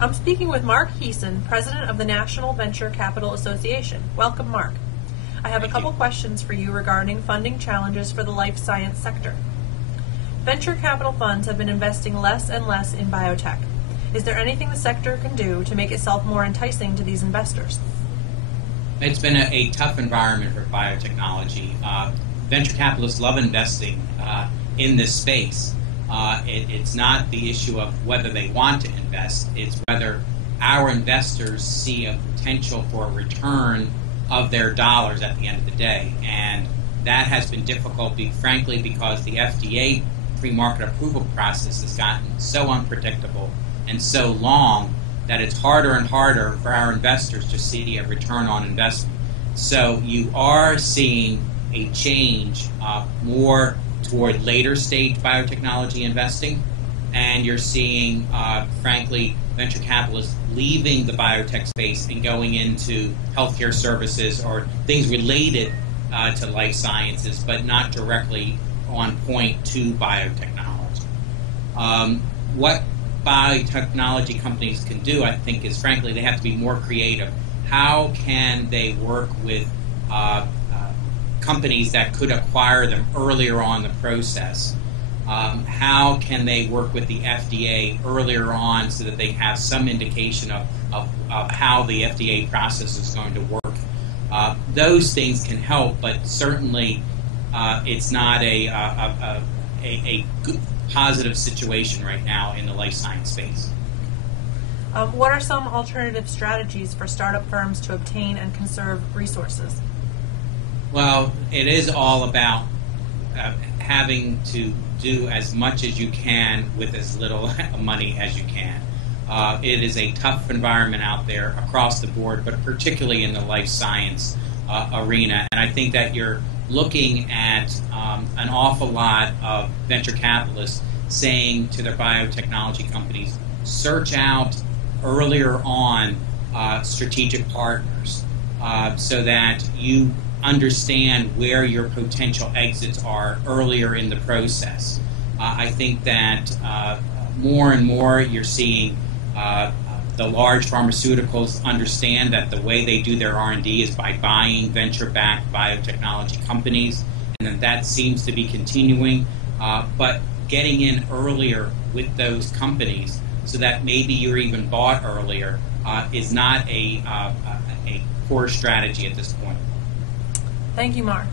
I'm speaking with Mark Heesen, President of the National Venture Capital Association. Welcome, Mark. I have a couple questions for you regarding funding challenges for the life science sector. Venture capital funds have been investing less and less in biotech. Is there anything the sector can do to make itself more enticing to these investors? It's been a tough environment for biotechnology. Venture capitalists love investing in this space. It's not the issue of whether they want to invest, it's whether our investors see a potential for a return of their dollars at the end of the day. And that has been difficult, frankly, because the FDA pre-market approval process has gotten so unpredictable and so long that it's harder and harder for our investors to see a return on investment. So you are seeing a change more toward later stage biotechnology investing, and you're seeing, frankly, venture capitalists leaving the biotech space and going into healthcare services or things related to life sciences, but not directly on point to biotechnology. What biotechnology companies can do, I think, is, frankly, they have to be more creative. How can they work with companies that could acquire them earlier on in the process? How can they work with the FDA earlier on so that they have some indication of how the FDA process is going to work? Those things can help, but certainly it's not a good, positive situation right now in the life science space. What are some alternative strategies for startup firms to obtain and conserve resources? Well, it is all about having to do as much as you can with as little money as you can. It is a tough environment out there across the board, but particularly in the life science arena. And I think that you're looking at an awful lot of venture capitalists saying to their biotechnology companies, search out earlier on strategic partners so that you understand where your potential exits are earlier in the process. I think that more and more you're seeing the large pharmaceuticals understand that the way they do their R&D is by buying venture-backed biotechnology companies, and that seems to be continuing. But getting in earlier with those companies so that maybe you're even bought earlier is not a poor strategy at this point. Thank you, Mark.